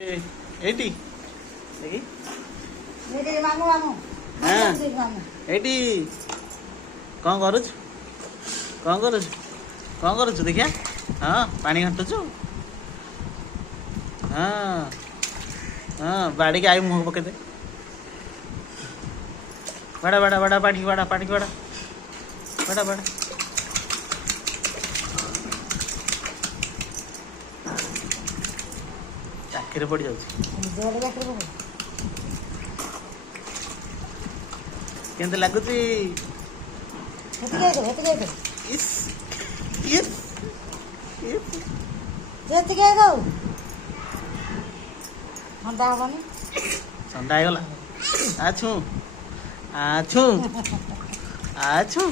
ଏଇଠି ଦେଖି ଏଇଠି କଣ କରୁଛୁ ଦେଖିଆ ହଁ ପାଣି ଘାଣ୍ଟୁଛୁ ହଁ ହଁ ବାଡ଼ିକି ଆଇ ମୁହଁ ପକେଇଦେ ବାଡ଼ା ବାଡ଼ା ବାଡ଼ା ପାଣିକି ବାଡ଼ା ପାଣିକି ବାଡ଼ା ବାଡ଼ା ବାଡ଼ା ଚାକିରି ପଡ଼ିଯାଉଛି କେମିତି ଲାଗୁଛି ଇସ୍ ଇସ୍ ଇସ୍ ଥଣ୍ଡା ହେଇଗଲା ଆଛୁ ଆଛୁ ଆଛୁ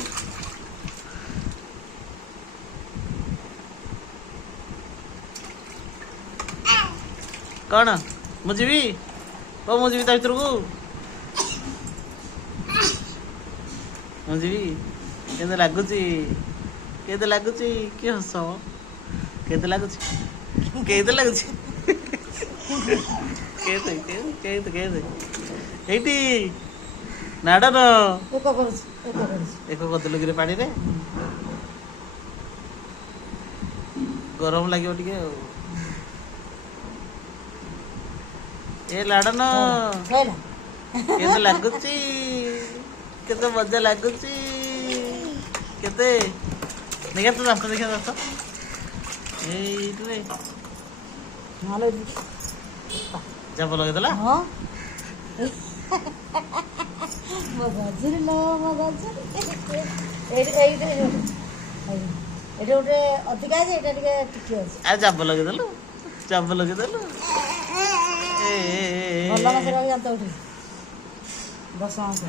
କଣ ମୁଁ ଯିବି ମୁଁ ଯିବି ତା ଭିତରକୁ ମୁଁ ଯିବି କେମିତି ଲାଗୁଛି କି ହସ କେତେ ଲାଗୁଛି ଏଇଠି ନାଡନ ଏକ କଦଲୁ କିରେ ପାଣିରେ ଗରମ ଲାଗିବ ଟିକେ ଆଉ ଏ ଲାଡନ କେତେ ଲାଗୁଛି କେତେ ମଜା ଲାଗୁଛି କେତେ ଦେଖିଆ ତ ଦାନ୍ତ ଏଇଟିରେ ଜାପ ଲଗେଇଦେଲା ଗୋଟେ ଅଧିକା ଅଛି ଏଇଟା ଟିକେ ଟିକେ ଅଛି ଆଉ ଜାପ ଲଗେଇଦେଲୁ ଭଲ ମାସରେ ଜାଣିତ ଉଠି 10 ମାସ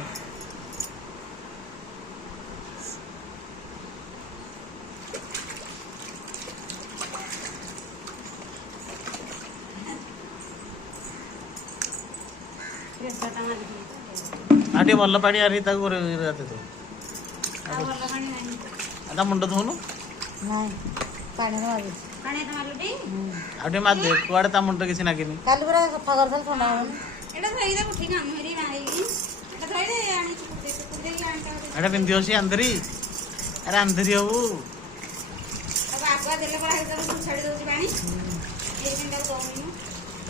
ଆଉ ଟିକେ ଭଲ ପାଣି ଆଣି ତାକୁ ତା ମୁଣ୍ଡ ଧୋଉନୁ ନାଇଁ ପାଣି ଆଉ ଟିକେ ମାରିଦେ କୁଆଡେ ତା ମୁଣ୍ଡ କିଛି ନାଗିନି କାଲି ପୁରା ସଫା କରିଦେଲେ ଥଣ୍ଡା ହବନି ଏଟା ପିନ୍ଧି ଅଛି ଆନ୍ଧେରି ଆରେ ଆନ୍ଧେରି ହବୁ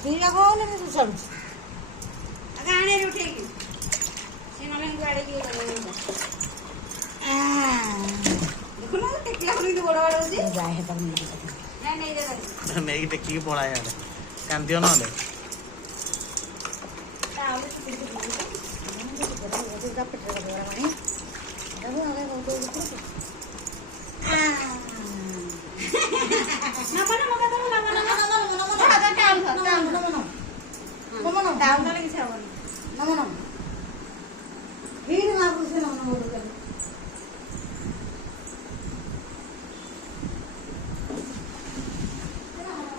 ପିଇବା କହୁନି ମୁଁ ଛାଡୁଛି ନେଇକି ଟେକିକି ପଳାଏ ଆଡେ କାନ୍ଦିବ ନହେଲେ ନମ